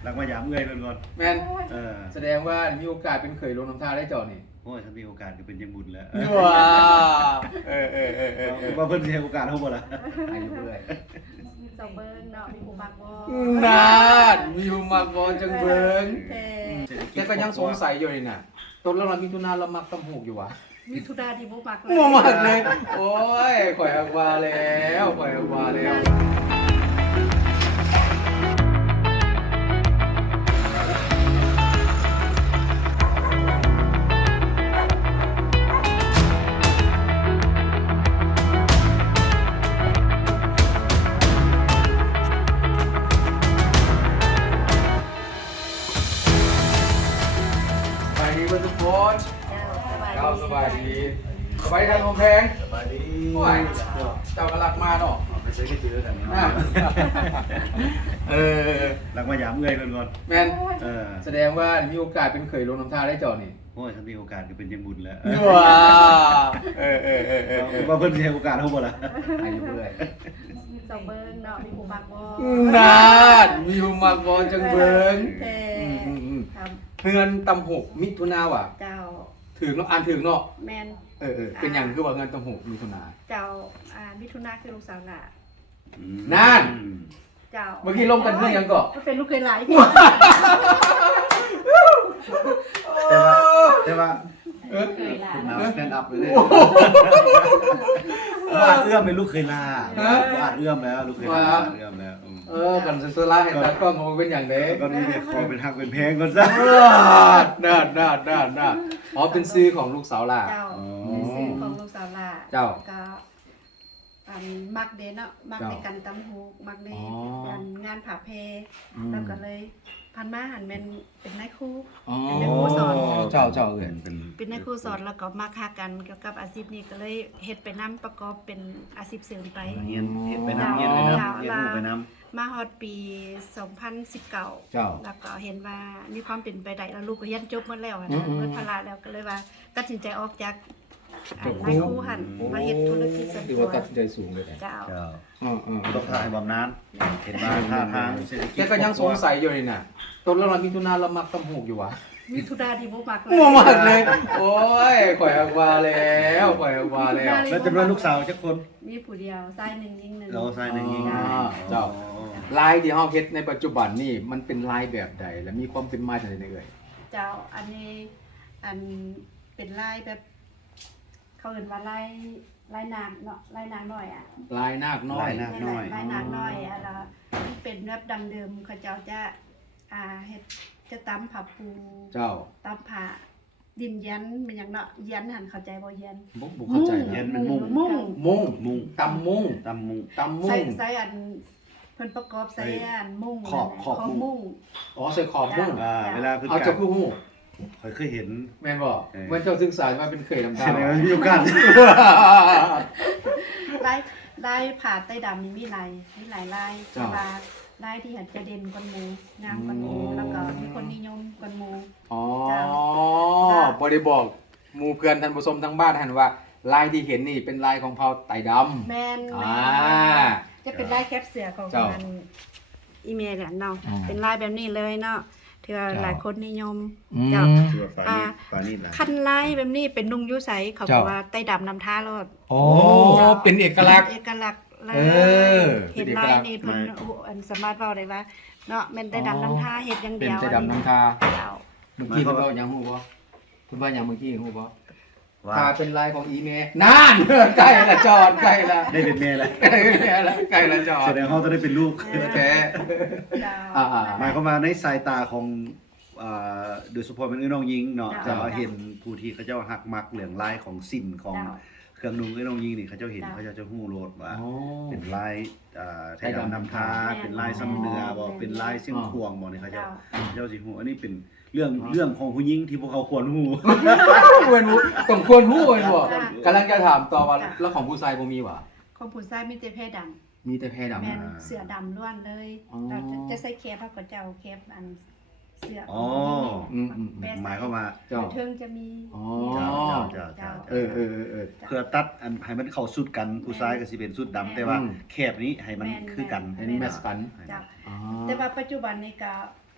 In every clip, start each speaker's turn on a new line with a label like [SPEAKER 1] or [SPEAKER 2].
[SPEAKER 1] หลังมายามเอื้อยเพิ่นก่อน
[SPEAKER 2] แม่นแสดงว่ามีโอกาสเป็นเขยลงน้ำท่าได้จอนี่
[SPEAKER 1] โอ้ยถ้ามีโอกาสก็เป็นยังบุญแล้ว
[SPEAKER 2] ว้า
[SPEAKER 1] ว่าเพิ่นสิให้โอกาสเฮาบ่ล่ะ
[SPEAKER 2] อายุเรื่อย
[SPEAKER 3] เจ้าเบิ่งเนาะมีผู้มักบ่
[SPEAKER 2] นานมีผู้มักบ่จังเบิ่งแกก็ยังสงสัยอยู่นี่น่ะตกลงเรามีทุนาเรามักตำหูกอยู่วะ
[SPEAKER 3] มีธุดาที่บ่มักเลย
[SPEAKER 2] บ่มักเลยโอ้ยข่อยอักว่าแล้วข่อยอักว่าแล้วทุกคนสบายดีทางกำแพง
[SPEAKER 1] สบายดี
[SPEAKER 2] โอ้ยเจ้ากำลังมาเนาะ
[SPEAKER 1] ไปซื้อที่ซื้อกันหลังมายามเอื้อยเพิ่นก่อน
[SPEAKER 2] แม่นแสดงว่ามีโอกาสเป็นเขยลงน้ำท่าได้จอนี่
[SPEAKER 1] โอ้ยถ้ามีโอกาสก็เป็นยังบุญแล้ว
[SPEAKER 2] ว้า
[SPEAKER 1] ว่าเพิ่นสิให้โอกาสเฮาบ่ล่ะ
[SPEAKER 2] อายุเรื่อย
[SPEAKER 3] เจ้าเบิ่งเนาะมีผู้มักบ่
[SPEAKER 2] นานมีผู้มักบ่จังเบิ่งเฮือนตำหกมิถุนาว่ะ
[SPEAKER 3] เจ้า
[SPEAKER 2] ถึงเนาะอ่านถึงเนาะ
[SPEAKER 3] แม่น
[SPEAKER 2] เป็นหยังคือว่าเงินตำหกมิถุนา
[SPEAKER 3] เจ้ามิถุนาคือลูกสาวล่ะ
[SPEAKER 2] นั่น
[SPEAKER 3] เจ้า
[SPEAKER 2] เมื่อกี้ลงกันเรื่องยังก็
[SPEAKER 3] เป็นลูกเคยหลาย
[SPEAKER 1] แต่ว่าคุณน้าสแตนด์อัพเลยอาจเอื้อมเป็นลูกเคยล่าอาจเอื้อมแล้วลูกเคยล่าเอื้อมแล้ว
[SPEAKER 2] กันสุดๆแล้วเห็นตากล้องมันเป็นอย่างเด้
[SPEAKER 1] ก็นี่เนี่ยคอเป็นหักเป็นแพงก่อนซะ
[SPEAKER 2] น่าอ๋อเป็นซื้อของลูกสาวล่ะ
[SPEAKER 3] เจ้าเป็นซื้อของลูกสาวล่ะ
[SPEAKER 2] เจ้า
[SPEAKER 3] ก็มักเด้เนาะมักในการตำหูมักในการงานผ่าเพแล้วก็เลยพันมาหันเป็นนายครูเป็นครูสอน
[SPEAKER 2] เจ้า
[SPEAKER 3] เป็นนายครูสอนแล้วก็มาค้ากันเกี่ยวกับอาชีพนี้ก็เลยเฮ็ดไปนำประกอบเป็นอาชีพเสริมไป
[SPEAKER 1] เฮ็ดไปนำเฮ็ดไปนำ
[SPEAKER 3] มาฮอดปี2019แล้วก็เห็นว่ามีความเป็นไปได้แล้วลูกก็เรียนจบหมดแล้วนะเปิดภาระแล้วก็เลยว่าตัดสินใจออกจากนายครูหันมาเฮ็ดธุรกิจส่วนตัว
[SPEAKER 2] ถือว่าตัดสินใจสูงเลย
[SPEAKER 3] เจ้า
[SPEAKER 1] ต้องถ่ายบำนาญเห็นว่าท่าทางเศรษฐกิจ
[SPEAKER 2] แกก็ยังสงสัยอยู่นี่น่ะตกลงเรามีทุนาเรามักตำหูกอยู่วะ
[SPEAKER 3] มีธุดาที่บ่มักเลย
[SPEAKER 2] บ่มักเลยโอ้ยข่อยอักว่าแล้ว
[SPEAKER 1] แล้วจำนวนลูกสาวจักคน
[SPEAKER 3] มีผู้เดียวชาย1หญิง1
[SPEAKER 1] ชาย1หญิง
[SPEAKER 2] เจ้าลายที่เฮาเฮ็ดในปัจจุบันนี่มันเป็นลายแบบใดและมีความเป็นมาจังได๋เอ่ย
[SPEAKER 3] เจ้าอันนี้เป็นลายแบบเขาเอิ้นว่าลายนางเนาะลายนางน้อยอ่ะ
[SPEAKER 2] ลายนาคน้อย
[SPEAKER 3] ลายนางน้อยแล้วเป็นแบบดั้งเดิมเขาเจ้าจะเฮ็ดจะตำผ้าปู
[SPEAKER 2] เจ้า
[SPEAKER 3] ตำผ้าดินยันเป็นหยังเนาะยันหันเข้าใจบ่ยัน
[SPEAKER 2] บ่เข้าใจ
[SPEAKER 1] ยันมันมุ้ง
[SPEAKER 2] ตำมุ้ง
[SPEAKER 3] ใส่อันเพิ่นประกอบใส่อันมุ้ง
[SPEAKER 1] ขอบมุ้ง
[SPEAKER 2] อ๋อใส่ขอบมุ้ง
[SPEAKER 1] เวลาเพิ่น
[SPEAKER 2] เอาเจ้าคือฮู้
[SPEAKER 1] เคยเห็น
[SPEAKER 2] แม่นบ่เหมือนเจ้าศึกษามาเป็นเคยนำทาง
[SPEAKER 1] มีโอกาส
[SPEAKER 3] ลายผ้าไต้ดำนี่มีหลายลายแต่ว่าลายที่เห็นจะเด่นกว่าหมู่งามกว่าหมู่แล้วก็มีคนนิยมกว่าหมู่
[SPEAKER 2] อ๋อบ่ได้บอกหมู่เพื่อนท่านผู้ชมทั้งบ้านหั่นว่าลายที่เห็นนี่เป็นลายของเผ่าไต้ดำ
[SPEAKER 3] แม่นจะเป็นลายแคปเสือของมันอีเมลเนาะเป็นลายแบบนี้เลยเนาะที่ว่าหลายคนนิยม
[SPEAKER 2] เจ้า
[SPEAKER 3] คันลายแบบนี้เป็นนุ่งยุ้ยใสเขาบอกว่าไต้ดำนำท่ารอด
[SPEAKER 2] โอ้เป็นเอกลักษณ์
[SPEAKER 3] เลยเห็นลายนี่เพิ่นสามารถเว้าได้ว่าเนาะแม่นไต้ดำนำท่าเฮ็ดอย่างเดียว
[SPEAKER 2] เป็นไต้ดำนำท่าเมื่อกี้เพิ่นเว้าหยังฮู้บ่เพิ่นว่าหยังเมื่อกี้ฮู้บ่ถ้าเป็นลายของอีเมนั่นใกล้ละจอดใกล้ละ
[SPEAKER 1] ได้เป็นเมแล้ว
[SPEAKER 2] ใกล้ละจอด
[SPEAKER 1] แสดงเขาจะได้เป็นลูก
[SPEAKER 2] แท้
[SPEAKER 1] หมายความว่าในสายตาของโดยเฉพาะเป็นน้องยิงเนาะจะเห็นผู้ที่เขาเจ้าหักมักเรื่องลายของสิ่งของเครื่องนุ่งน้องยิงนี่เขาเจ้าเห็นเขาจะฮู้โลดว่าเป็นลายไทยดำนำทาเป็นลายซ้ำเนื้อบ่เป็นลายเส้นพวงบ่นี่เขาเจ้าสิฮู้อันนี้เป็นเรื่องของผู้หญิงที่พวกเขาควรฮู้
[SPEAKER 2] ต้องควรฮู้ไว้บ่กำลังจะถามต่อว่าแล้วของผู้ชายบ่มีบ่
[SPEAKER 3] ของผู้ชายมีแต่แพรดำ
[SPEAKER 2] มีแต่แพรดำ
[SPEAKER 3] แม่นเสื้อดำล้วนเลยเราจะใส่แคปเขาก็เจ้าแคปอันเสื้อ
[SPEAKER 1] หมายเข้ามา
[SPEAKER 3] เจ้าเทิงจะมี
[SPEAKER 1] เพื่อตัดอันให้มันเข้าสุดกันผู้ชายก็สิเป็นสุดดำแต่ว่าแคบนี้ให้มันคือกัน
[SPEAKER 2] อันนี้แมสกัน
[SPEAKER 3] แต่ว่าปัจจุบันนี้ก็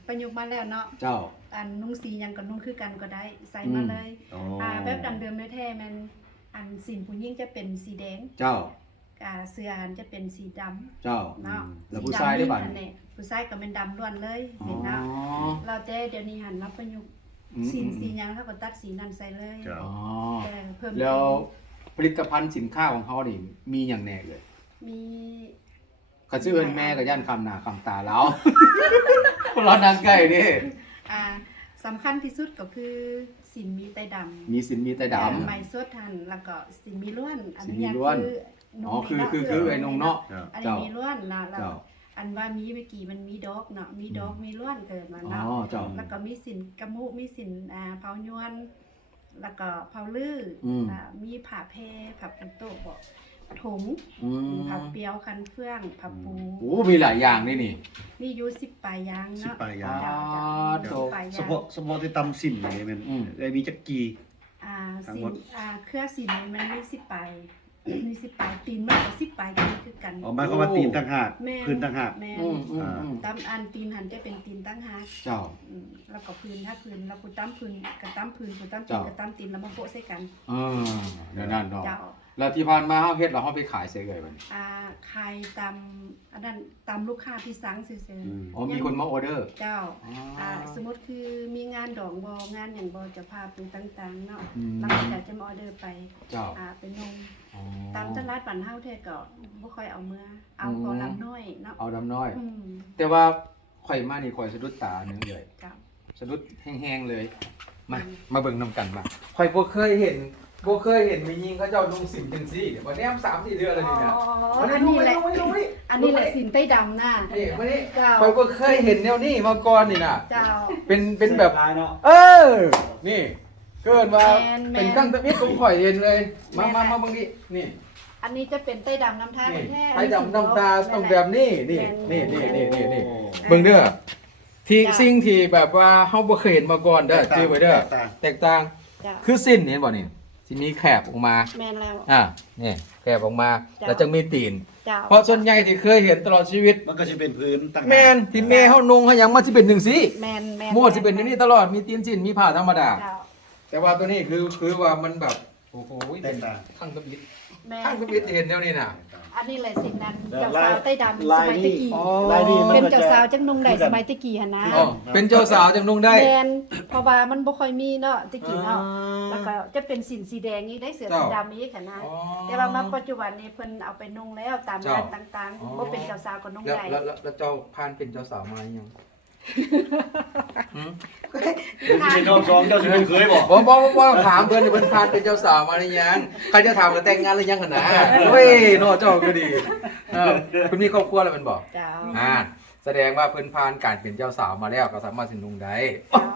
[SPEAKER 3] ประยุกต์มาแล้วเนาะ
[SPEAKER 2] เจ้า
[SPEAKER 3] อันนุ่งสีหยังก็นุ่งคือกันก็ได้ใส่มาเลย
[SPEAKER 1] อ๋อ
[SPEAKER 3] แบบดังเดิมแท้ๆมันอันสินผู้หญิงจะเป็นสีแดง
[SPEAKER 2] เจ้า
[SPEAKER 3] เสื้ออันจะเป็นสีดำ
[SPEAKER 2] เจ้า
[SPEAKER 3] เนาะ
[SPEAKER 2] แล้วผู้ชายได้บัด
[SPEAKER 3] สีำนี่ผู้ชายก็เป็นดำล้วนเลยเห็นเนาะเราแต่เดี๋ยวนี้หันมาประยุกต์สินสีหยังเขาก็ตัดสีนั้นใส่เลย
[SPEAKER 1] เจ้า
[SPEAKER 2] อ๋อ
[SPEAKER 3] แต่เพิ่ม
[SPEAKER 2] แล้วผลิตภัณฑ์สินค้าของเขานี่มีอย่างแน่เลย
[SPEAKER 3] มี
[SPEAKER 2] ก็ชื่อเอิ้นแม่กับย่านคำหน้าคำตาแล้ว เราดังใกล้ดิ
[SPEAKER 3] สำคัญที่สุดก็คือสินมีไตดำ
[SPEAKER 2] มีสินมีแต่ดำ
[SPEAKER 3] ไม้สวดทันแล้วก็สินมีล้วนอัน
[SPEAKER 2] สินมี
[SPEAKER 3] นี้
[SPEAKER 2] ล้วน
[SPEAKER 3] คือ
[SPEAKER 2] ไอ้นงเนาะ
[SPEAKER 3] อันนี้มีล้วนนะแล้ว
[SPEAKER 2] เจ้า
[SPEAKER 3] อันว่ามีเมื่อกี้มันมีดอกเนาะมีดอกมีล้วนเกิดมา
[SPEAKER 2] อ๋
[SPEAKER 3] เนาะ
[SPEAKER 2] อเจ้า
[SPEAKER 3] แล้วก็มีสินกระมุมีสินเผายวนแล้วก็เผาลือ มีผ่าเพผ่าปูโต๊ะบอกถุง
[SPEAKER 2] อืม
[SPEAKER 3] ผ่าเปียวคันเฟื่องผ่าปู
[SPEAKER 2] โอ้มีหลายอย่างนี่นี่
[SPEAKER 3] มีอยู่10ปลายยาง
[SPEAKER 1] สิบ
[SPEAKER 3] เนาะ
[SPEAKER 1] ปลายยาง
[SPEAKER 3] เจ้า
[SPEAKER 2] อ๋อ
[SPEAKER 3] มี
[SPEAKER 2] โถ่
[SPEAKER 3] 10ปลาย
[SPEAKER 1] เฉ
[SPEAKER 3] ยาง
[SPEAKER 1] พาะที่ตำสินนี่แมัน มีจักกี ทั้ง
[SPEAKER 3] สิ
[SPEAKER 1] หม
[SPEAKER 3] น
[SPEAKER 1] ด
[SPEAKER 3] เครือสินนี่มันมี10ปลายมี10ปลายตีนมันก็10ปลายกันคือกัน
[SPEAKER 1] อ๋อหมายความว่าตีนต่างหาก
[SPEAKER 3] แม่
[SPEAKER 1] พื้นต่างหาก
[SPEAKER 3] แม่
[SPEAKER 2] อืม
[SPEAKER 3] ตามอันตีนหันจะเป็นตีนตั้งหาก
[SPEAKER 2] เจ้า
[SPEAKER 3] แล้วก็พื้นถ้าพื้นแล้วกูตั้มพื้นกับตั้มพื้นกูตั้มตีน
[SPEAKER 2] เจ้า
[SPEAKER 3] กับตั้มตีนแล้วมาโปะใส่กัน
[SPEAKER 2] เดี๋ยวนั่นเนาะ
[SPEAKER 3] เจ้า
[SPEAKER 2] แล้วที่ผ่านมาเฮาเฮ็ดแล้วเฮาไปขายเสียเลยบัดนี้
[SPEAKER 3] ใครตามอันนั้นตามลูกค้าที่สั่งซื้อ
[SPEAKER 1] อืม
[SPEAKER 2] อ๋อมีคนมาออเดอร์
[SPEAKER 3] เจ้า
[SPEAKER 2] อ๋อ
[SPEAKER 3] สมมติคือมีงานดอกบองานอย่างบอจะพาเป็นต่างๆเนาะ
[SPEAKER 2] อืม
[SPEAKER 3] แล้วก็จะมาออเดอร์ไป
[SPEAKER 2] เจ้า
[SPEAKER 3] เป็นนม
[SPEAKER 2] อ๋อ
[SPEAKER 3] ตามตลาดบ้านเฮาแท้ก็บ่ค่อยเอาเมื่อเอาพอลำน้อยเนาะ
[SPEAKER 2] เอาดำน้อย
[SPEAKER 3] อืม
[SPEAKER 2] แต่ว่าข่อยมานี่ข่อยสะดุดตาหนึงเลย
[SPEAKER 3] เจ้า
[SPEAKER 2] สะดุดแห้งๆเลยมาเบิ่งนํกันมาข่อยบ่เคยเห็นมียิงเขาเจ้านุ่งสินจังซี่เดี๋ยวบ่แนม3-4เดือนแล้วนี่นะ
[SPEAKER 3] อันนี้แหละอันนี้แหละสินใต้ดำน่ะ
[SPEAKER 2] นี่มานี่
[SPEAKER 3] เจ้า
[SPEAKER 2] ข่อยบ่เคยเห็นแนวนี้มาก่อนนี่น่ะ
[SPEAKER 3] เจ้า
[SPEAKER 2] เป็นแบบ
[SPEAKER 1] ลายเนาะ
[SPEAKER 2] นี่เกินมา
[SPEAKER 3] แมน
[SPEAKER 2] เป็นกั้งตะมิดของข่อยเห็นเลย
[SPEAKER 3] แมน
[SPEAKER 2] มาบางทีนี่
[SPEAKER 3] อันนี้จะเป็นใต้ดำน้ำท่า
[SPEAKER 2] นี่
[SPEAKER 3] แท้
[SPEAKER 2] ไอ้ดำน้ำตาต้องแบบนี้นี่
[SPEAKER 3] แม่น
[SPEAKER 2] นี่เบิ่งเด้อที่สิ่งที่แบบว่าเฮาบ่เคยเห็นมาก่อนเด้อชื่อไว้เด้อแตกต่าง
[SPEAKER 3] จ้ะ
[SPEAKER 2] คือสิ้นเห็นบ่นี่สิมีแคบออกมา
[SPEAKER 3] แมนแล้ว
[SPEAKER 2] นี่แคบออกมา
[SPEAKER 3] จ้ะ
[SPEAKER 2] แล้วจะมีตีน
[SPEAKER 3] เจ้า
[SPEAKER 2] เพราะส่วนใหญ่ที่เคยเห็นตลอดชีวิต
[SPEAKER 1] มันก็จะเป็นพื้นต่างหาก
[SPEAKER 2] แม่นที่แม่เฮานุ่งเฮาหยังมันสิเป็นจังซี่
[SPEAKER 3] แมน
[SPEAKER 2] หมดสิเป็นอย่างนี้ตลอดมีตีนสิ้นมีผ้าธรรมดา
[SPEAKER 3] เจ้า
[SPEAKER 2] แต่ว่าตัวนี้คือว่ามันแบบโอ้โห
[SPEAKER 1] แตกต่าง
[SPEAKER 2] ข้างตะบิด
[SPEAKER 3] แมน
[SPEAKER 2] ข้างตะบิดเห็นเดี๋ยวนี้น่ะ
[SPEAKER 3] อันนี้แหละสิ่งนั้น
[SPEAKER 1] แล้ว
[SPEAKER 3] เจ้าสาวใต้ดำสมัยตะกี้
[SPEAKER 1] ลายนี้มัน
[SPEAKER 3] เป็น
[SPEAKER 1] ก็
[SPEAKER 3] เจ้า
[SPEAKER 1] จะ
[SPEAKER 3] สาวจังนุ่งได้สมัยตะกี้หั่นนะ
[SPEAKER 2] อ๋อเป็นเจ้าสาวจังนุ่งได้
[SPEAKER 3] แมนเพราะว่ามันบ่ค่อยมีเนาะตะกี้เนาะแล้วก็จะเป็นสินสีแดงนี้ได้เสือสีดำนี้ค่ะนะ
[SPEAKER 2] อ๋อ
[SPEAKER 3] แต่ว่ามาปัจจุบันนี้เพิ่นเอาไปนุ่งแล้วตามร้านต่าง
[SPEAKER 2] อ๋อ
[SPEAKER 3] ๆบ่เป็นเจ้าสาวก็นุ่ง
[SPEAKER 2] แล้ว
[SPEAKER 3] ได้
[SPEAKER 2] แล้วเจ้าพานเป็นเจ้าสาวมายังหืม
[SPEAKER 1] เดี๋ยวสิเป็นรอบสองเจ้าสิเป็นเคยบอก
[SPEAKER 2] บ่ถามเพิ่นเพิ่นพานเป็นเจ้าสาวมาหรือยังใครจะถามว่าแต่งงานหรือยังหั่นนะเฮ้ยเนาะเจ้าก็ดีเพิ่นมีครอบครัวแล้วเพิ่นบอก
[SPEAKER 3] เจ้า
[SPEAKER 2] แสดงว่าเพิ่นผ่านการเป็นเจ้าสาวมาแล้วก็สามารถสินุ่งได้
[SPEAKER 3] เจ้า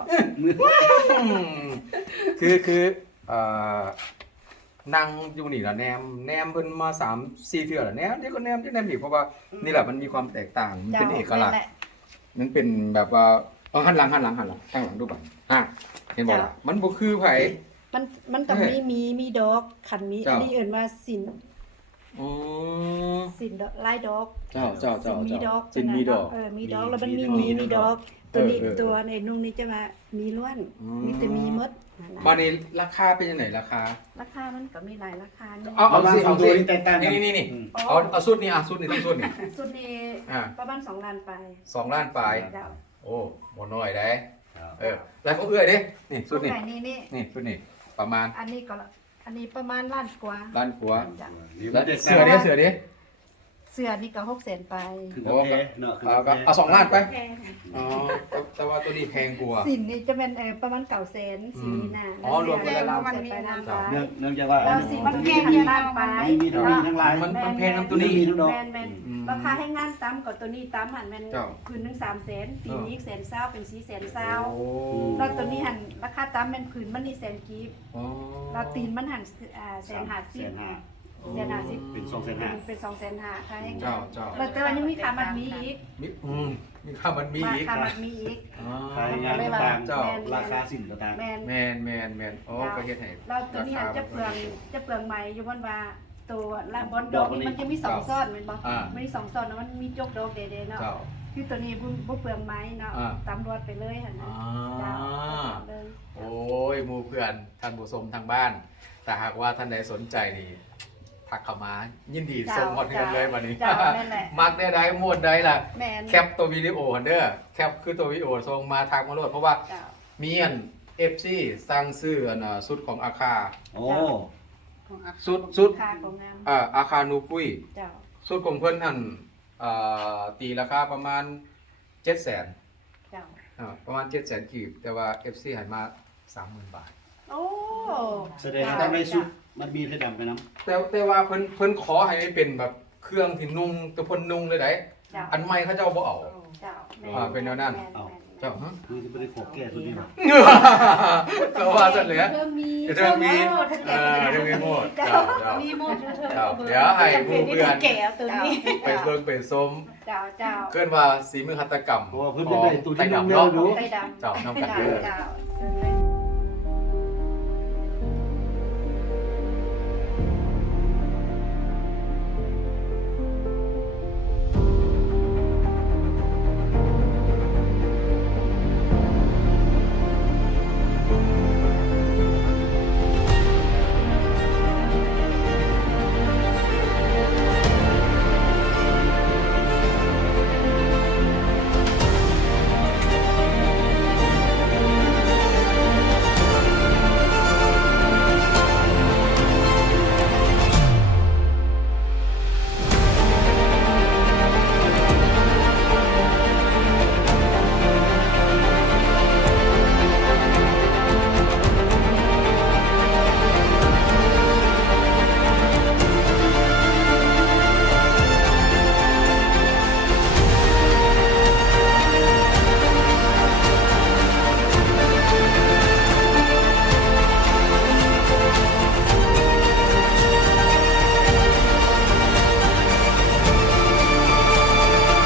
[SPEAKER 2] คือนั่งอยู่นี่ล่ะแนมเพิ่นมา3-4เทื่อล่ะแนมนี่ก็แนมที่แนมอีกเพราะว่านี่แหละมันมีความแตกต่างมันเป็นเอกลักษณ์มันเป็นแบบว่าหันหลังข้างหลังดูบัดเห็นบ่ล่ะมันบ่คือไผ
[SPEAKER 3] มันก็มีดอกขันมีอันนี้เอิ้นว่าสิน
[SPEAKER 2] อ๋อ
[SPEAKER 3] สินดอกลายดอก
[SPEAKER 2] เจ้า
[SPEAKER 3] สินมีดอก
[SPEAKER 2] สินมีดอก
[SPEAKER 3] มีดอกแล้วมันมีดอก ตัวนี้ตัวในนุ่งนี้จะมามีล้วนมีแต่มีมด
[SPEAKER 2] มาในราคาเป็นยังไงราคา
[SPEAKER 3] ราคามันก็มีหลายราคาเนาะ
[SPEAKER 2] เอาสิ
[SPEAKER 1] เอาตัวนี้แตกต่างกัน
[SPEAKER 2] นี่เอาสุดนี่สุดนี่ต้องสุดนี่
[SPEAKER 3] สุดนี้ประมาณ2ล้านไป
[SPEAKER 2] 2 ล้านปลาย
[SPEAKER 3] เจ้า
[SPEAKER 2] โอ้บ่น้อยได้แล้วของเอื้อยดินี่สุดนี่
[SPEAKER 3] นี่
[SPEAKER 2] สุดนี่ประมาณ
[SPEAKER 3] อันนี้ประมาณล้านกว่า
[SPEAKER 2] ล้านกว่า
[SPEAKER 3] จ้ะ
[SPEAKER 2] แล้วเสือดิ
[SPEAKER 3] เสื้อนี่ก็600,000ไป
[SPEAKER 1] คือโอเคเนาะคือ
[SPEAKER 2] เอา2 ล้านไปอ๋อแต่ว่าตัวนี้แพงกว่า
[SPEAKER 3] สินนี่จะเป็นประมาณ900,000สีนี่น่ะ
[SPEAKER 2] อ๋อรวมกันแล้ว
[SPEAKER 3] มันมีล้านไป
[SPEAKER 1] เนื่องจากว่า
[SPEAKER 3] แล้วสิมันแพงล้านไป
[SPEAKER 1] มีทั้งลาย
[SPEAKER 2] มันแพงน้ำตัวนี้
[SPEAKER 1] มีทั้งดอก
[SPEAKER 3] แม่นราคาให้งานตามกับตัวนี้ตามหันแม่น
[SPEAKER 2] เจ้า
[SPEAKER 3] คืนนึง300,000ปีนี้120,000เป็น420,000
[SPEAKER 2] โอ้
[SPEAKER 3] แล้วตัวนี้หันราคาตามแม่นผืนมันนี่100,000กีบ
[SPEAKER 2] อ๋อ
[SPEAKER 3] แล้วตีนมันหัน150,000 150
[SPEAKER 1] เป็น250,000
[SPEAKER 3] เป็น250,000ค่ะให้งา
[SPEAKER 2] เจ้าน
[SPEAKER 3] แล้วแต่ว่ายังมีขามัดมีอีก
[SPEAKER 2] มีค่ามันมีอีก
[SPEAKER 3] ขามัดมีอีก
[SPEAKER 1] ขายงานต่าง
[SPEAKER 2] เจ้า
[SPEAKER 1] ราคาสินต่าง
[SPEAKER 3] แม่น
[SPEAKER 2] แมนโอ้ก็เฮ็ดให้
[SPEAKER 3] เราตัวนี้หันจะเปลืองไหมอยู่บนว่าตัวละบนดอกนี่มันจะมี2ซ้อนแม่นบ่มันมี2ซ้อนแล้วมันมีจกดอกเด้ๆเนาะ
[SPEAKER 2] เจ้า
[SPEAKER 3] คือตัวนี้บ่เปลืองไม้เนาะตำรวจไปเลยหั่นน่ะเจ้าเลย
[SPEAKER 2] โอ้ยหมู่เพื่อนท่านผู้ชมทางบ้าน แต่หากว่าท่านใดสนใจนี่ทักเข้ามายินดีส่งฮอดเงินเลยวันนี้
[SPEAKER 3] เจ้านั่นแหละ
[SPEAKER 2] มักได้โหมดได้ล่ะ
[SPEAKER 3] แม่น
[SPEAKER 2] แคปตัววิดีโอเด้อแคปคือตัววิดีโอส่งมาทางมาโลดเพราะว่า
[SPEAKER 3] เจ้า
[SPEAKER 2] มีอัน FC สั่งซื้ออันสุดของอาคา
[SPEAKER 1] โอ้
[SPEAKER 2] สุด
[SPEAKER 3] ค่าของงาม
[SPEAKER 2] อาคานูปุ้ย
[SPEAKER 3] เจ้า
[SPEAKER 2] สุดของเพิ่นหั่นตีราคาประมาณ 700,000
[SPEAKER 3] เจ้า
[SPEAKER 2] ประมาณ 700,000กีบแต่ว่า FC ให้มา 30,000 บาท
[SPEAKER 3] โอ้
[SPEAKER 1] แสดงว่าในสุดมันมีไทยดำไปน้ำ
[SPEAKER 2] แต่ว่าเพิ่นขอให้เป็นแบบเครื่องที่นุ่งตัวเพิ่นนุ่งเลยได้
[SPEAKER 3] เจ้า
[SPEAKER 2] อันใหม่เขาเจ้าบ่เอา
[SPEAKER 3] เจ้าแม่
[SPEAKER 2] เป็นแนวนั้น
[SPEAKER 3] แม่
[SPEAKER 2] เจ้าฮะ
[SPEAKER 1] คือจะไม่ได้ขอแก้ตัวนี้หรอก
[SPEAKER 2] ก็ว่าซั่นแหละ
[SPEAKER 3] เริ่มมี
[SPEAKER 2] เริ่มมีเริ่มมีหมดเจ้า
[SPEAKER 3] มีหมด
[SPEAKER 2] เจ้าเดี๋ยวให้หมู่เพื่อน
[SPEAKER 3] แก่ตัวนี้
[SPEAKER 2] ไปเบิ่งไปส้ม
[SPEAKER 3] เจ้าเจ้า
[SPEAKER 2] เกินว่าสีมือหัตถกรรม
[SPEAKER 1] เพราะว่าเพิ่นได้ตัวที่นุ่ง
[SPEAKER 2] เนาะ
[SPEAKER 1] เร็วดู
[SPEAKER 3] ไข่ดำ
[SPEAKER 2] เจ้าน้ำกัน
[SPEAKER 3] เจ้า
[SPEAKER 2] เด้อ
[SPEAKER 3] เจ้า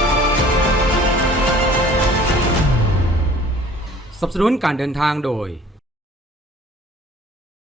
[SPEAKER 2] สนับสนุนการเดินทางโดย